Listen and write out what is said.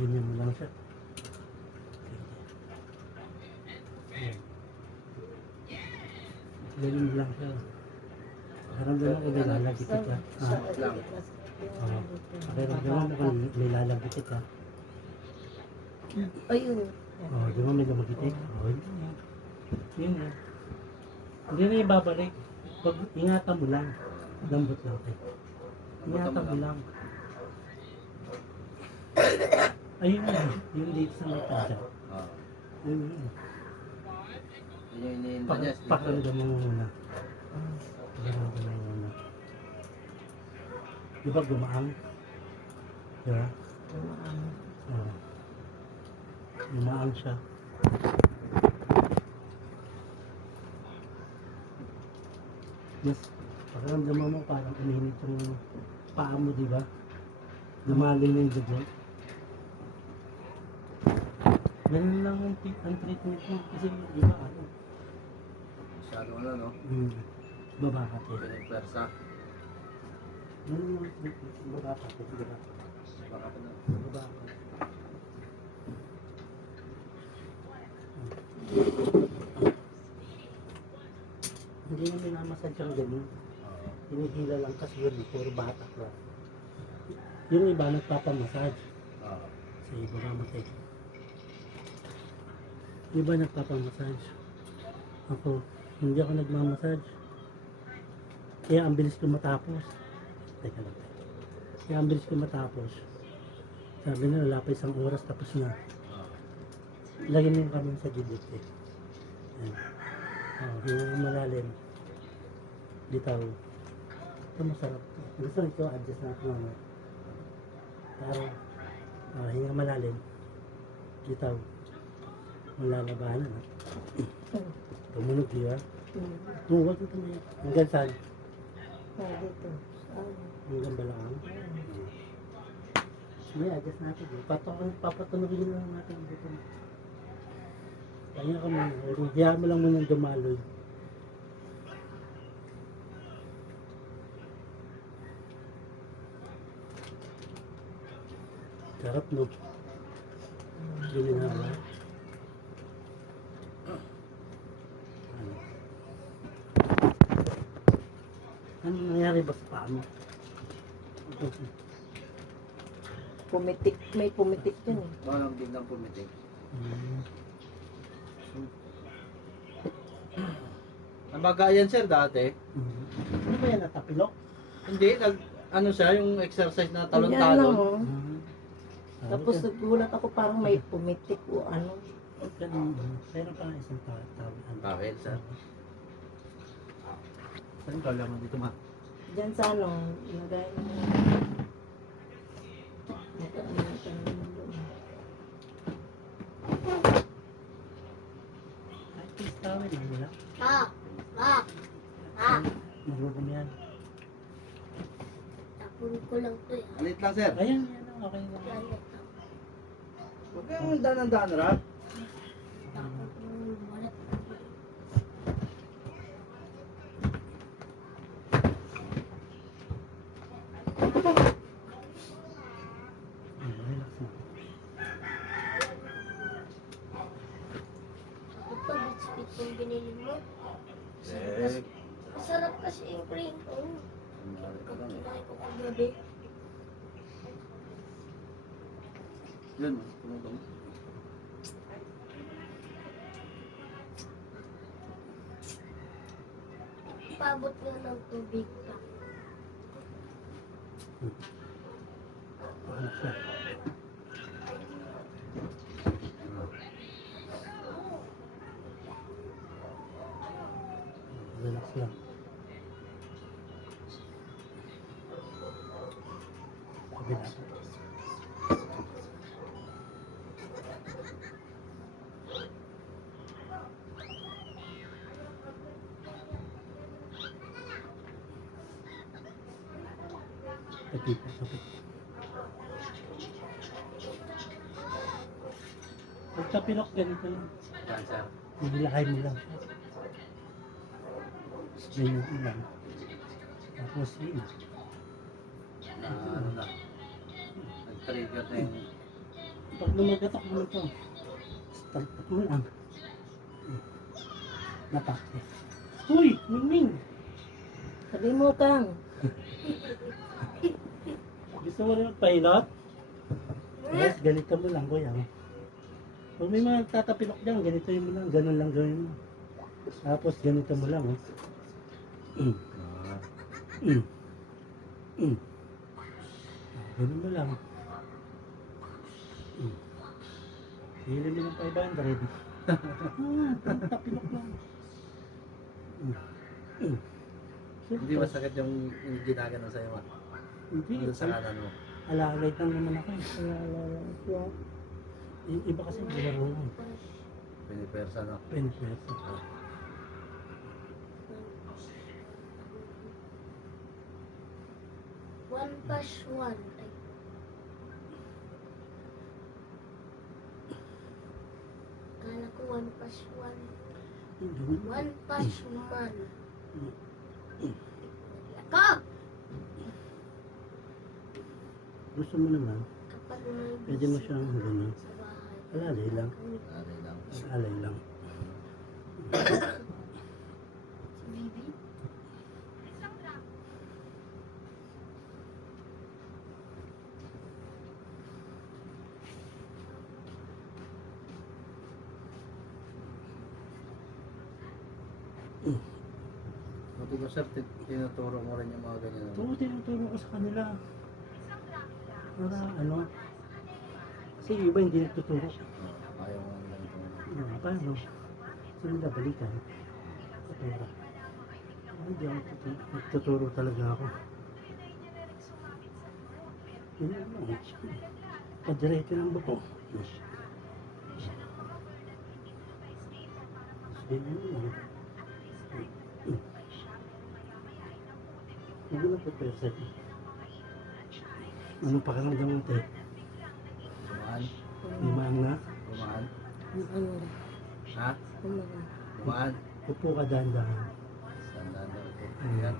Ganyan mo lang siya. Ayan. Ganyan mo lang siya. Naramdaman ko nilalagipit ka. Sakit lang. Naramdaman mo kung nilalagipit ka. Ayun. Di ba may lumagitik? Yun yan. Hindi na ibabalik. Pag ingatan mo lang. Lambot lang tayo. Ingatan mo lang. Ayun na. Yung dito sa may kanya. Ayun yun. Yun yung iniinda niya. Pakiramdam mo muna. Pakiramdam mo muna. Di ba gumaang? Di ba? Oo. Gumaang siya. Yes. Pakiramdam mo parang uminit yung paa mo, di ba? Lumali na yung dugo. Ganun lang ang treatment mo. Kasi di ba ano? Masyado ano, no? Babakat eh. Pinagpersa. Ganun lang ang treatment. Babakat eh. Di ba? Baka pa na. Babakat. Hindi na minamassage ang ganun. Hinihila lang kasi yun. Puro batak lang. Yung iba nagpapamassage. Sa iba mamasage. Yung iba nagpapamassage. Ako, hindi ako nagmamassage. Kaya ang bilis ko matapos. Teka lang. Kaya ang bilis ko matapos. Sabi na, wala pa isang oras tapos na. Lagyan mo yung kamay sa gilid eh. Ayan. Hingang malalim. Bitaw. Ito masarap. Gusto nito, adjust na ako mamaya. Pero, hingang malalim. Bitaw. Malalabanan ha. Tumunog di ba? Huwag ito na yan. Hanggang saan? Dito. Hanggang balakang. May adjust natin eh. Papatunogin lang natin dito. Kaya ka muna. Hiya mo lang muna dumaloy. Sarap no? Gininawa. Ano nangyari ba sa paa mo? Pumitik. May pumitik yun eh. Walang biglang pumitik. Nabaga yan sir dati. Ano ba yan? Natapilok? Hindi, ano siya, yung exercise na Yan lang talon-talon. oh. Tapos nagulat ako parang may pumitik o ano. Ganun. Pero parang isang tawag. Bakit sir? Saan ka lang dito ma? Diyan sa ano, ilagay mo. Ay, please tawag. Wala. Marunong yan. Tapon ko lang to eh. Alit lang sir. Ayan, yan. Okay lang. Huwag kayong danan-danan rap. Tapon ko lang walat. Relax na. Ito, biscuit yung binili mo. Eh, Masarap kasi yung cream. Oh, kinain ko kagabi. yun, tumutong. Paabot nga ng tubig pa. Relax na. Relax lang. Sabi natin. Tapit, tapit. Pag tapilok, ganito lang. Yan sir. Hihilahin mo lang. Ganyan mo lang. Tapos yun. Na ano na. Nag-trigger na yung Pag lumagotok mo ito, start mo lang. Napakti. Uy, Mingming! Sabi mo, Kang. Gusto mo rin magpahilot? Yes, ganito mo lang, kuya. Pag may mga tatapilok dyan, ganito mo lang, ganun lang gawin mo. Tapos ganito mo lang, oh. Ganun mo lang. Hili mo ng 500. Tapilok lang. Hindi masakit yung ginagano sa'yo, ma. Hindi. Doon sa kanan mo. Alalay lang naman ako. Nalala siya. Yung iba kasi laro lang. Pinipersa, no? Penpeso. One plus one. Ay, kala ko one plus one. One plus one. Ako! Gusto mo naman, Kapag may pwede mo siyang gano'n. sa bahay. Alalay lang. Alay lang. Alay lang. Si Bibi? Buti ko, sir, tinuturo mo rin yung mga ganyan. Oo, tinuturo ko sa kanila. Para ano, kasi yung iba hindi nagtuturo. Ayaw mo lang ito. Paano? Sino na balikan? Kapera. Hindi ako nagtuturo talaga ako. Yun lang. Padiretso ng buko. Yes. Yun lang. Hindi lang po pwede. Ano pakiramdam mo, te? Kumaan? Lumang na? Kumaan? Ano? Ha? Ano? Kumaan? Upo ka dahan-dahan. Sandaan na ito. Mm. Yan.